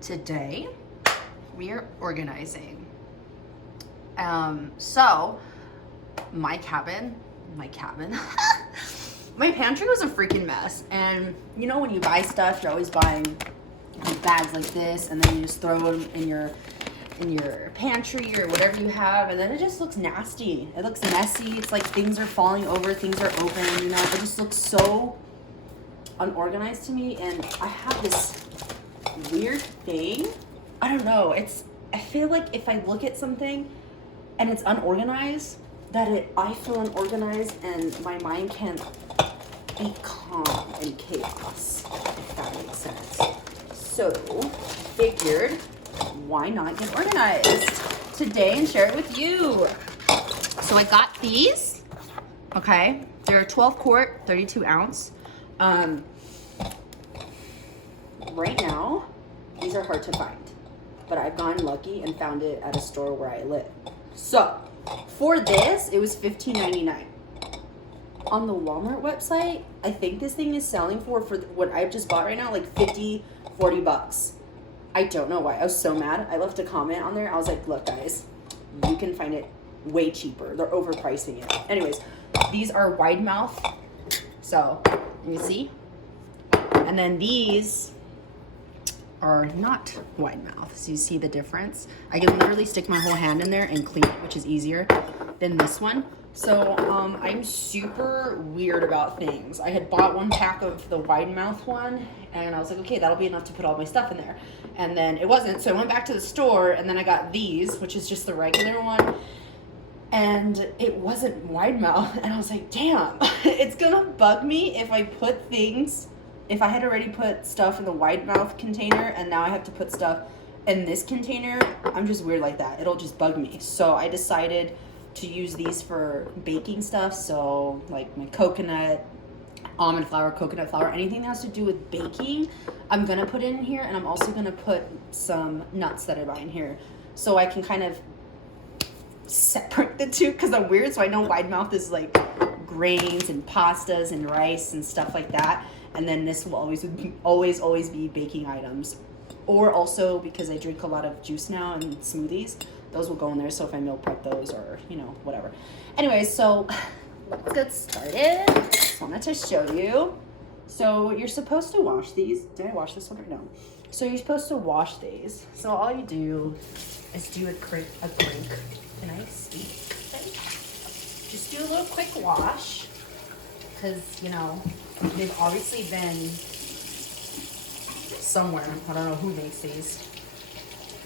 Today we are organizing. So my cabin, my pantry was a freaking mess. And you know, when you buy stuff, you're always buying bags like this, and then you just throw them in your pantry or whatever you have, and then it just looks nasty. It looks messy. It's like things are falling over, things are open, you know. It just looks so unorganized to me. And I have this weird thing. I don't know. I feel like if I look at something and it's unorganized, I feel unorganized and my mind can't be calm in chaos, if that makes sense. So figured, why not get organized today and share it with you? So I got these, okay? They're 12 quart, 32 ounce. Right now, these are hard to find, but I've gotten lucky and found it at a store where I live. So for this, it was $15.99. On the Walmart website, I think this thing is selling for what I've just bought right now, like 50, 40 bucks. I don't know why. I was so mad. I left a comment on there. I was like, look, guys, you can find it way cheaper. They're overpricing it. Anyways, these are wide mouth. So, you see? And then these are not wide mouth. So you see the difference? I can literally stick my whole hand in there and clean it, which is easier than this one. So I'm super weird about things. I had bought one pack of the wide mouth one, and I was like, okay, that'll be enough to put all my stuff in there. And then it wasn't, so I went back to the store, and then I got these, which is just the regular one, and it wasn't wide mouth. And I was like, damn, it's gonna bug me if I had already put stuff in the wide mouth container, and now I have to put stuff in this container. I'm just weird like that. It'll just bug me. So I decided to use these for baking stuff. So like my coconut, almond flour, coconut flour, anything that has to do with baking, I'm gonna put in here. And I'm also gonna put some nuts that I buy in here, so I can kind of separate the two, because I'm weird. So I know wide mouth is like grains and pastas and rice and stuff like that. And then this will always be baking items. Or also, because I drink a lot of juice now and smoothies, those will go in there. So if I meal prep those, or, you know, whatever. Anyways, so let's get started. Just wanted to show you. So you're supposed to wash these. Did I wash this one or no? So you're supposed to wash these. So all you do is do a crank. Can I speak? Just do a little quick wash, because, you know, they've obviously been somewhere. I don't know who makes these.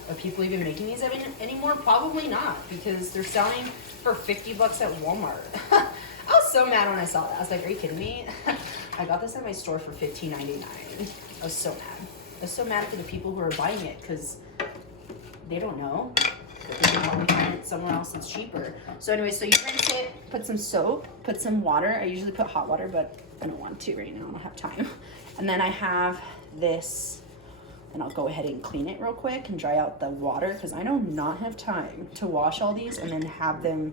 Are people even making these anymore? Probably not, because they're selling for 50 bucks at Walmart. I was so mad when I saw that. I was like, are you kidding me? I got this at my store for $15.99. I was so mad. I was so mad for the people who are buying it, because they don't know. They can probably find it somewhere else that's cheaper. So anyway, so you rinse it, put some soap, put some water. I usually put hot water, but I don't want to right now. I don't have time. And then I have this, and I'll go ahead and clean it real quick and dry out the water, because I do not have time to wash all these and then have them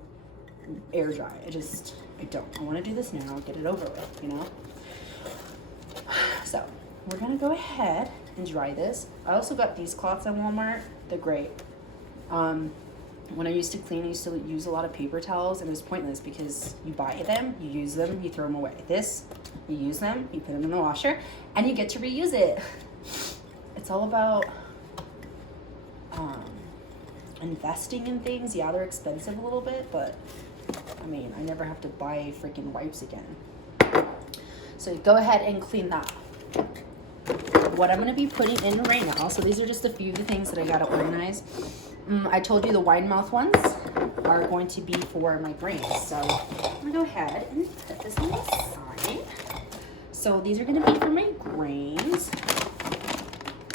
air dry. I don't. I want to do this now, get it over with, you know? So we're gonna go ahead and dry this. I also got these cloths at Walmart. They're great. When I used to clean, I used to use a lot of paper towels, and it was pointless, because you buy them, you use them, you throw them away. This, you use them, you put them in the washer, and you get to reuse it. It's all about investing in things. Yeah, they're expensive a little bit, but I mean, I never have to buy freaking wipes again. So go ahead and clean that. What I'm going to be putting in right now, so these are just a few of the things that I got to organize. I told you the wide mouth ones are going to be for my grains. So I'm going to go ahead and put this on the side. So these are going to be for my grains.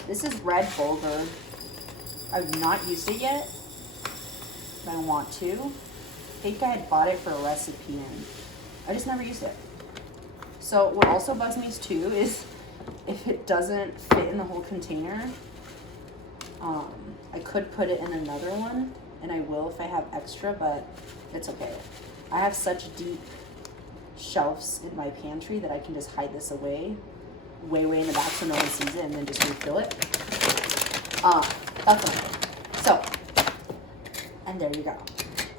This is red bulgur. I've not used it yet, but I want to. I think I had bought it for a recipe, and I just never used it. So what also bugs me too is if it doesn't fit in the whole container, I could put it in another one, and I will if I have extra, but it's okay. I have such deep shelves in my pantry that I can just hide this away, way in the back, so no one sees it, and then just refill it. That's what I did. So, and there you go.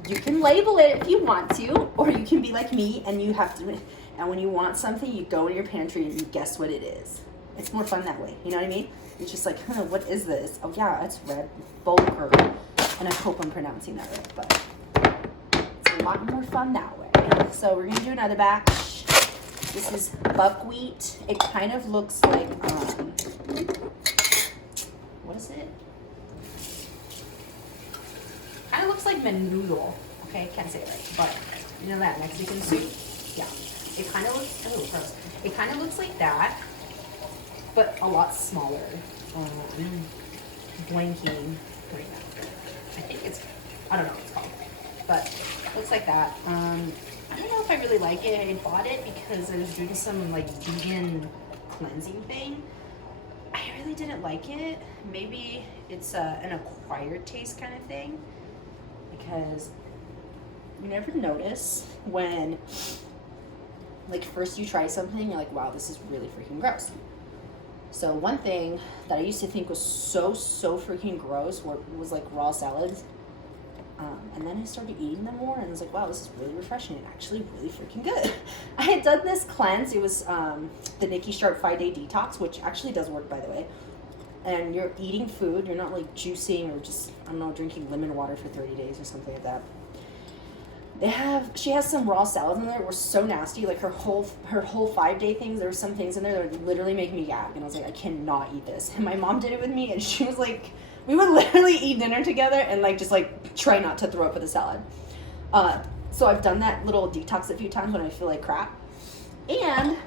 You can label it if you want to, or you can be like me and you have to, and when you want something, you go to your pantry and you guess what it is. It's more fun that way, you know what I mean? It's just like, what is this? Oh yeah, it's red bulgur. And I hope I'm pronouncing that right, but it's a lot more fun that way. So we're gonna do another batch. This is buckwheat. It kind of looks like, what is it? Kind of looks like menudo. Okay, can't say it right, but you know that Mexican soup? Yeah. It kind of looks, oh, gross. It kind of looks like that, but a lot smaller. Blanking right now. I think it's, I don't know what it's called, but it looks like that. I don't know if I really like it. I bought it because I was doing some like vegan cleansing thing. I really didn't like it. Maybe it's an acquired taste kind of thing, because you never notice when like first you try something, you're like, wow, this is really freaking gross. So one thing that I used to think was so freaking gross was like raw salads. And then I started eating them more and I was like, wow, this is really refreshing and actually really freaking good. I had done this cleanse. It was the Nikki Sharp 5-day detox, which actually does work, by the way. And you're eating food. You're not like juicing or just, I don't know, drinking lemon water for 30 days or something like that. She has some raw salads in there that were so nasty. Like her whole 5-day things, there were some things in there that would literally make me gag. And I was like, I cannot eat this. And my mom did it with me and she was like, we would literally eat dinner together and like just like try not to throw up with a salad. So I've done that little detox a few times when I feel like crap. And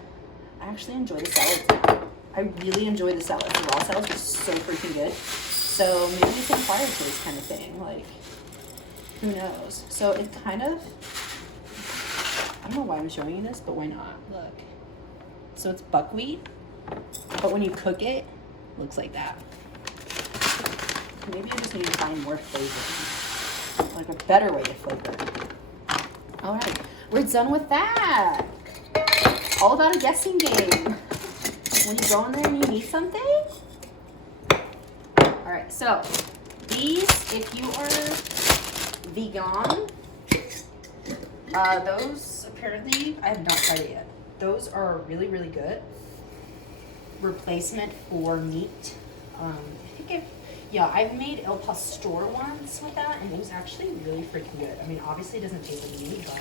I actually enjoy the salads now. I really enjoy the salads. The raw salads are so freaking good. So maybe it's an acquired taste kind of thing. Like, who knows? So it kind of, I don't know why I'm showing you this, but why not? Look. So it's buckwheat, but when you cook it, it looks like that. Maybe I just need to find more flavor, like a better way to flavor. All right, we're done with that. All about a guessing game. When you go in there and you need something. All right, so these, if you are vegan, those apparently, I have not tried it yet. Those are really, really good. Replacement for meat. I've made El Pastor once with that, and it was actually really freaking good. I mean, obviously it doesn't taste like meat, but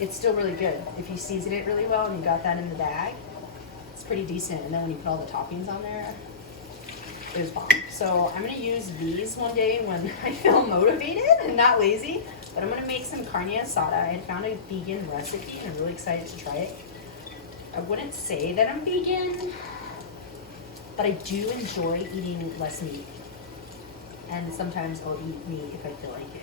it's still really good. If you season it really well and you got that in the bag, it's pretty decent. And then when you put all the toppings on there, it was bomb. So I'm gonna use these one day when I feel motivated and not lazy. But I'm gonna make some carne asada. I had found a vegan recipe and I'm really excited to try it. I wouldn't say that I'm vegan, but I do enjoy eating less meat. And sometimes I'll eat meat if I feel like it.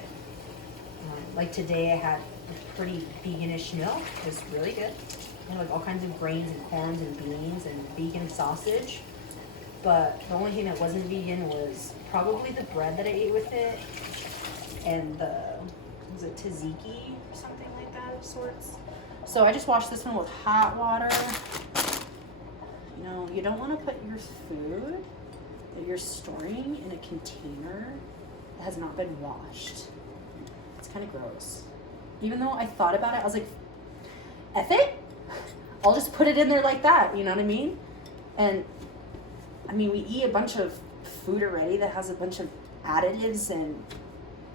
Like today I had a pretty veganish meal. It was really good. I had like all kinds of grains and corns and beans and vegan sausage. But the only thing that wasn't vegan was probably the bread that I ate with it and the, was it tzatziki or something like that of sorts. So I just washed this one with hot water. You know, you don't want to put your food that you're storing in a container that has not been washed. It's kind of gross. Even though I thought about it, I was like, F it, I'll just put it in there like that, you know what I mean? And I mean, we eat a bunch of food already that has a bunch of additives and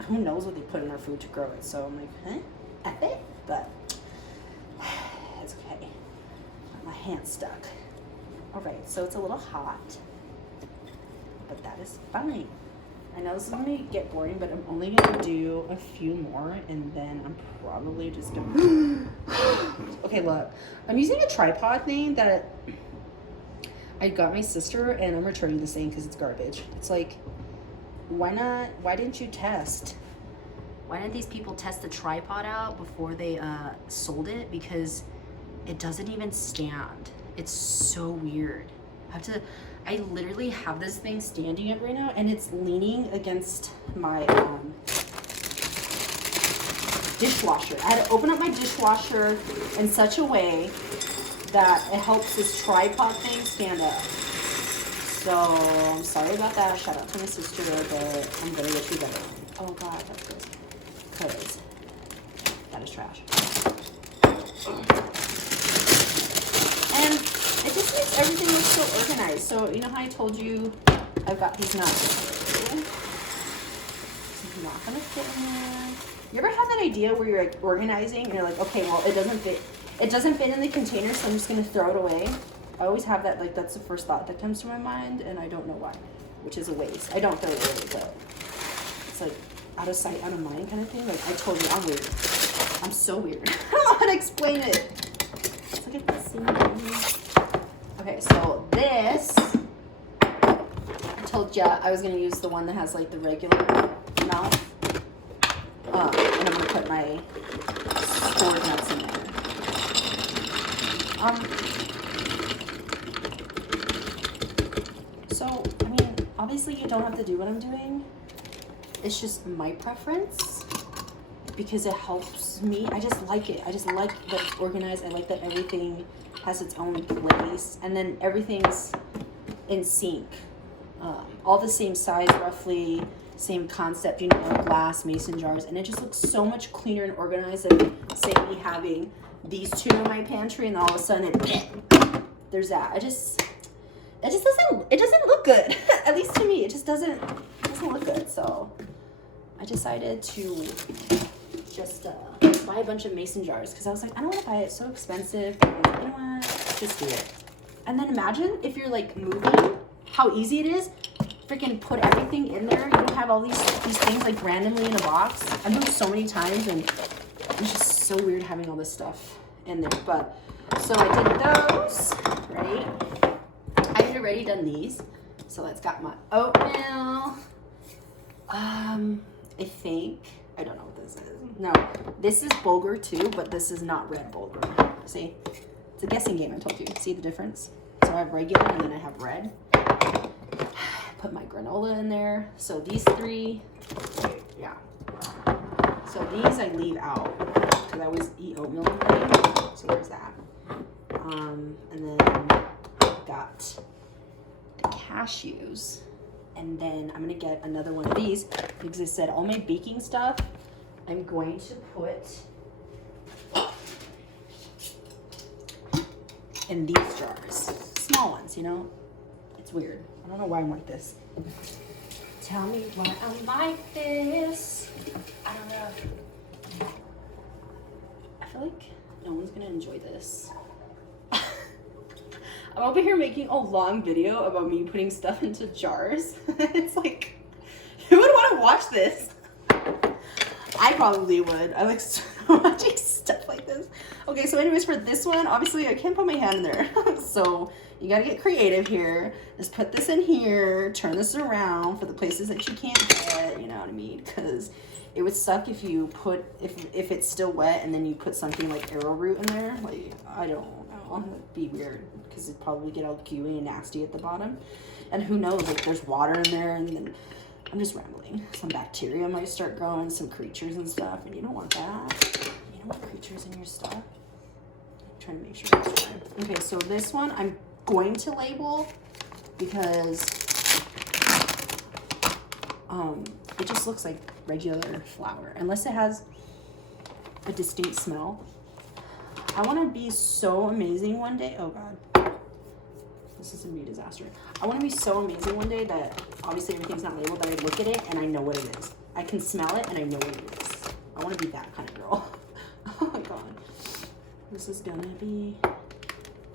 who knows what they put in our food to grow it. So I'm like, F it, but it's okay. Got my hand stuck. All right, so it's a little hot, but that is fine. I know this is gonna get boring, but I'm only gonna do a few more and then I'm probably just gonna, okay, look, I'm using a tripod thing that I got my sister and I'm returning this thing because it's garbage. It's like, why didn't you test? Why didn't these people test the tripod out before they sold it? Because it doesn't even stand. It's so weird. I literally have this thing standing up right now and it's leaning against my dishwasher. I had to open up my dishwasher in such a way that it helps this tripod thing stand up. So I'm sorry about that. Shout out to my sister, but I'm gonna get you better one. Oh god, that's good. Because that is trash. And it just makes everything look so organized. So you know how I told you I've got these nuts. It's not gonna fit in there. You ever have that idea where you're like organizing and you're like, okay, well it doesn't fit. It doesn't fit in the container, so I'm just gonna throw it away. I always have that, like that's the first thought that comes to my mind, and I don't know why, which is a waste. I don't throw it away, but it's like out of sight, out of mind kind of thing. Like I told you, I'm weird. I'm so weird. I don't know how to explain it. Let's look at this thing. Okay, so this, I told ya I was gonna use the one that has like the regular amount, and I'm gonna put my stored nuts in there. So, I mean, obviously you don't have to do what I'm doing. It's just my preference because it helps me. I just like it. I just like that it's organized. I like that everything has its own place. And then everything's in sync. All the same size, roughly, same concept, you know, glass, mason jars. And it just looks so much cleaner and organized than, say, me having these two in my pantry and all of a sudden there's that. It just doesn't look good. At least to me, it just doesn't look good. So I decided to just buy a bunch of mason jars because I was like, I don't want to buy it, it's so expensive. But you know what? Just do it. And then imagine if you're like moving, how easy it is. Freaking put everything in there. You don't have all these things like randomly in a box. I've moved so many times and it's just so weird having all this stuff in there. But so I did those, right? I had already done these. So that's got my oatmeal. I think, I don't know what this is. No, this is bulgur too, but this is not red bulgur. See, it's a guessing game, I told you. See the difference? So I have regular and then I have red. Put my granola in there. So these three, yeah. So these I leave out because I always eat oatmeal in the morning. So there's that. And then got the cashews. And then I'm gonna get another one of these because I said all my baking stuff I'm going to put in these jars. Small ones, you know? It's weird. I don't know why I'm like this. Tell me why I'm like this. I don't know. I feel like no one's gonna enjoy this. I'm over here making a long video about me putting stuff into jars. It's like, who would want to watch this? I probably would. I like watching stuff like this. Okay, so anyways, for this one, obviously I can't put my hand in there. So you gotta get creative here. Just put this in here, turn this around for the places that you can't get, you know what I mean? Because it would suck if you put, if it's still wet and then you put something like arrowroot in there. Like, I don't know. It'd be weird because it'd probably get all gooey and nasty at the bottom. And who knows, like there's water in there and then I'm just rambling. Some bacteria might start growing, some creatures and stuff, and you don't want that. You don't want creatures in your stuff. I'm trying to make sure that's right. Okay, so this one I'm going to label because it just looks like regular flour unless it has a distinct smell. I want to be so amazing one day. Oh God, this is gonna be a disaster. I want to be so amazing one day that obviously everything's not labeled, that I look at it and I know what it is. I can smell it and I know what it is. I want to be that kind of girl. Oh my God, this is gonna be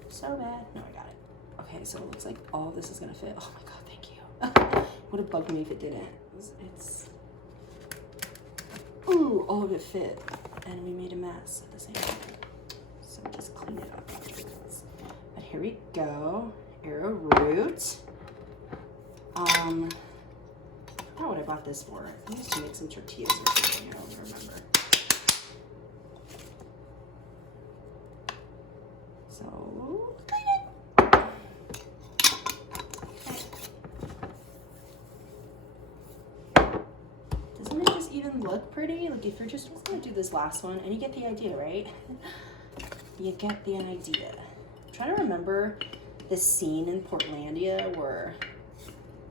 so bad. No, I got it. Okay, so it looks like all of this is gonna fit. Oh my God, thank you. Would have bugged me if it didn't. It's ooh, all of it fit, and we made a mess at the same time. So just clean it up. But here we go. Arrowroot. I don't know what I bought this for. I used to make some tortillas or something. I don't remember. So clean it. Okay. Doesn't it just even look pretty? Like if you're just gonna do this last one, and you get the idea, right? You get the idea. I'm trying to remember this scene in Portlandia where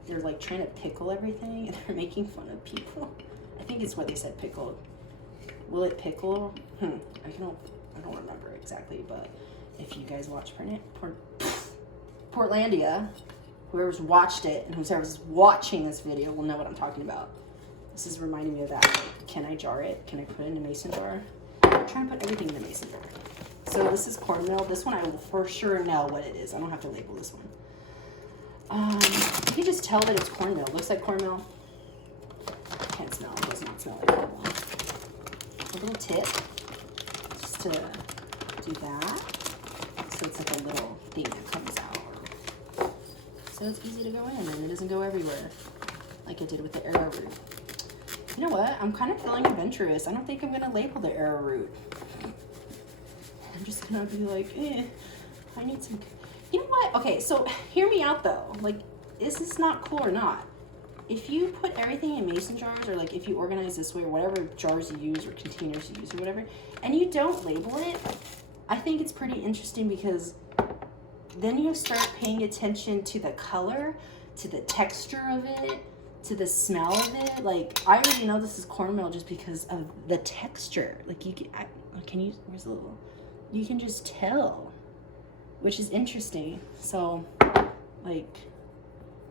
they're like trying to pickle everything and they're making fun of people. I think it's what they said, pickle. Will it pickle? I don't remember exactly, but if you guys watch Portlandia, whoever's watched it and whoever's watching this video will know what I'm talking about. This is reminding me of that. Like, can I jar it? Can I put it in a mason jar? I'm trying to put everything in a mason jar. So this is cornmeal. This one I will for sure know what it is. I don't have to label this one. You can just tell that it's cornmeal. It looks like cornmeal. I can't smell. It does not smell like cornmeal. A little tip just to do that. So it's like a little thing that comes out. So it's easy to go in and it doesn't go everywhere like I did with the arrowroot. You know what? I'm kind of feeling adventurous. I don't think I'm going to label the arrowroot. I'm just going to be like, I need some... You know what? Okay, so hear me out though. Like, is this not cool or not? If you put everything in mason jars, or like if you organize this way, or whatever jars you use or containers you use or whatever, and you don't label it, I think it's pretty interesting because then you start paying attention to the color, to the texture of it, to the smell of it. Like, I already know this is cornmeal just because of the texture. Like, you can, where's the little, you can just tell, which is interesting. So, like,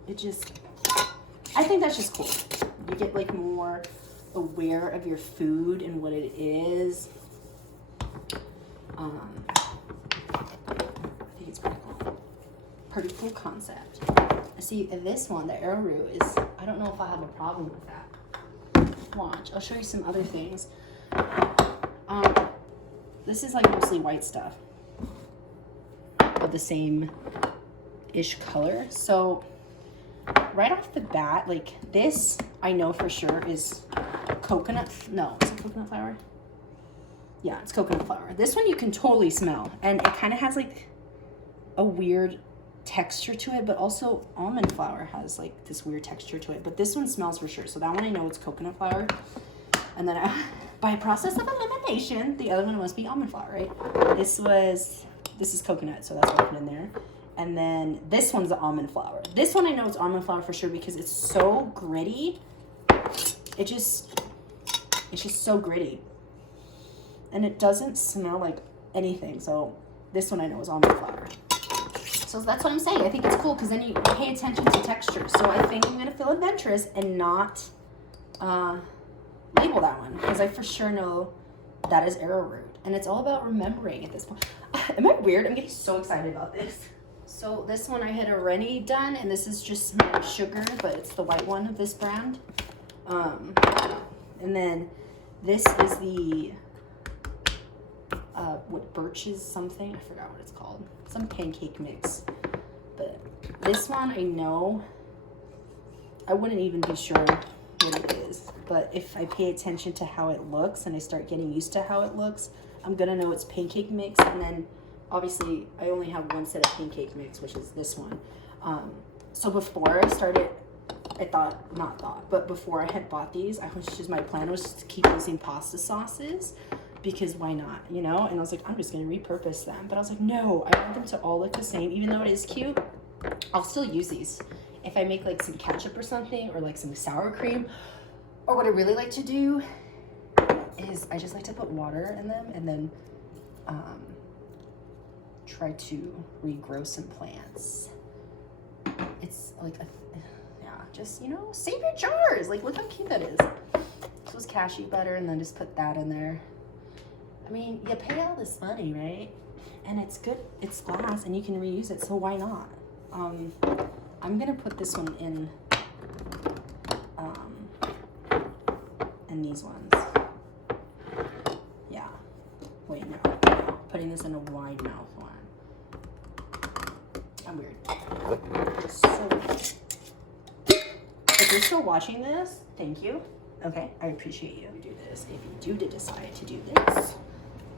it just, I think that's just cool. You get, like, more aware of your food and what it is. I think it's pretty cool. Pretty cool concept. See, this one, the arrowroot, is, I don't know if I have a problem with that. Watch, I'll show you some other things. This is like mostly white stuff of the same-ish color. So right off the bat, like this, I know for sure is coconut, no, is it coconut flour? Yeah, it's coconut flour. This one you can totally smell, and it kind of has like a weird texture to it, but also almond flour has like this weird texture to it, but this one smells for sure. So that one I know it's coconut flour, and then by process of elimination, the other one must be almond flour, right? This is coconut, so that's what I put in there. And then this one's the almond flour. This one I know it's almond flour for sure because it's so gritty. It's just so gritty, and it doesn't smell like anything. So this one I know is almond flour. So that's what I'm saying. I think it's cool because then you pay attention to texture. So I think I'm going to feel adventurous and not label that one because I for sure know that is arrowroot. And it's all about remembering at this point. Am I weird? I'm getting so excited about this. So this one I had already done, and this is just sugar, but it's the white one of this brand. And then this is the, what, Birch's something? I forgot what it's called. Some pancake mix. But this one I know, I wouldn't even be sure what it is. But if I pay attention to how it looks and I start getting used to how it looks, I'm gonna know it's pancake mix. And then obviously I only have one set of pancake mix, which is this one. So before I started, but before I had bought these, my plan was just to keep using pasta sauces because why not, you know? And I was like, I'm just gonna repurpose them. But I was like, no, I want them to all look the same. Even though it is cute, I'll still use these. If I make like some ketchup or something, or like some sour cream, or what I really like to do is I just like to put water in them and then try to regrow some plants. It's like, just, you know, save your jars. Like, look how cute that is. This was cashew butter, and then just put that in there. I mean, you pay all this money, right? And it's good, it's glass, and you can reuse it, so why not? I'm gonna put this one in these ones. Yeah. Wait, no. Putting this in a wide mouth one. I'm weird. So weird. If you're still watching this, thank you. Okay, I appreciate you. Do this if you do decide to do this.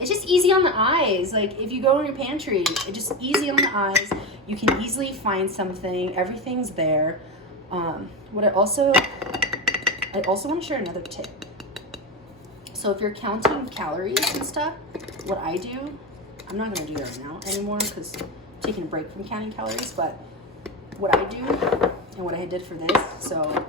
It's just easy on the eyes. Like, if you go in your pantry, it's just easy on the eyes. You can easily find something. Everything's there. I also want to share another tip. So if you're counting calories and stuff, what I do, I'm not going to do that right now anymore because I'm taking a break from counting calories, but what I do And what I did for this, so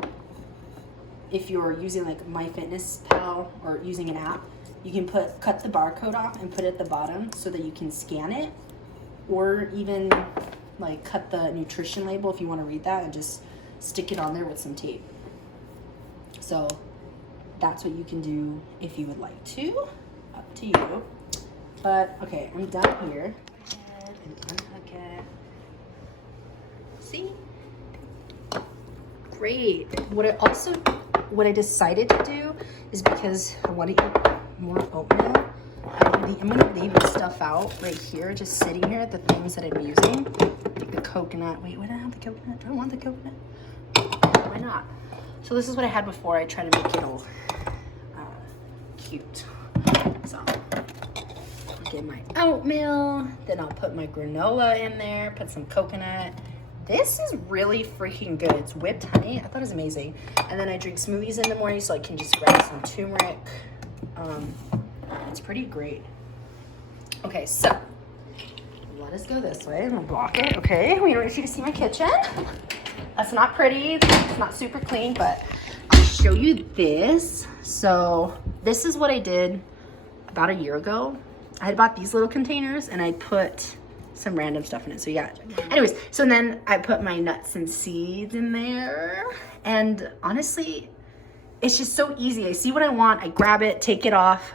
if you're using like MyFitnessPal or using an app, you can cut the barcode off and put it at the bottom so that you can scan it, or even like cut the nutrition label if you want to read that and just stick it on there with some tape. So that's what you can do if you would like to. Up to you. But okay, I'm done here. Go ahead and unhook it. See? Great. What I decided to do is, because I want to eat more oatmeal, I'm gonna leave this stuff out right here, just sitting here, the things that I'm using. Like the coconut. Wait, why do I have the coconut? Do I want the coconut? Why not? So this is what I had before. I try to make it all cute. So I'll get my oatmeal, then I'll put my granola in there, put some coconut. This is really freaking good. It's whipped honey. I thought it was amazing. And then I drink smoothies in the morning, so I can just grab some turmeric. It's pretty great. Okay, so let us go this way. I'm gonna block it. Okay, we don't want you to see my kitchen. That's not pretty. It's not super clean, but I'll show you this. So this is what I did about a year ago. I had bought these little containers and I put some random stuff in it. So yeah. Anyways, so then I put my nuts and seeds in there. And honestly, it's just so easy. I see what I want. I grab it, take it off,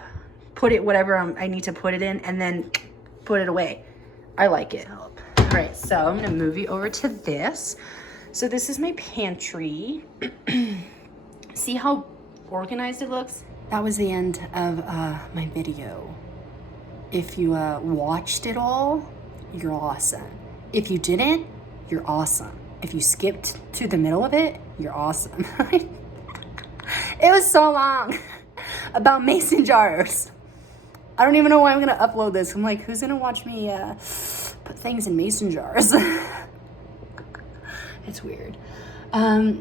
put it whatever I need to put it in, and then put it away. I like it. All right, so I'm gonna move you over to this. So this is my pantry. See how organized it looks? That was the end of my video. If you watched it all, you're awesome. If you didn't, you're awesome. If you skipped to the middle of it, you're awesome. It was so long about mason jars. I don't even know why I'm gonna upload this. I'm like, who's gonna watch me put things in mason jars? It's weird. Yeah,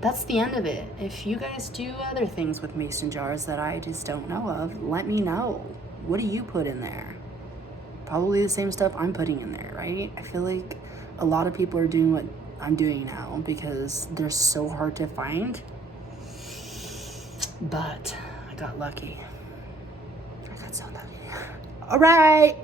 that's the end of it. If you guys do other things with mason jars that I just don't know of, let me know. What do you put in there? Probably the same stuff I'm putting in there, right? I feel like a lot of people are doing what I'm doing now because they're so hard to find. But I got lucky. I got so lucky. All right.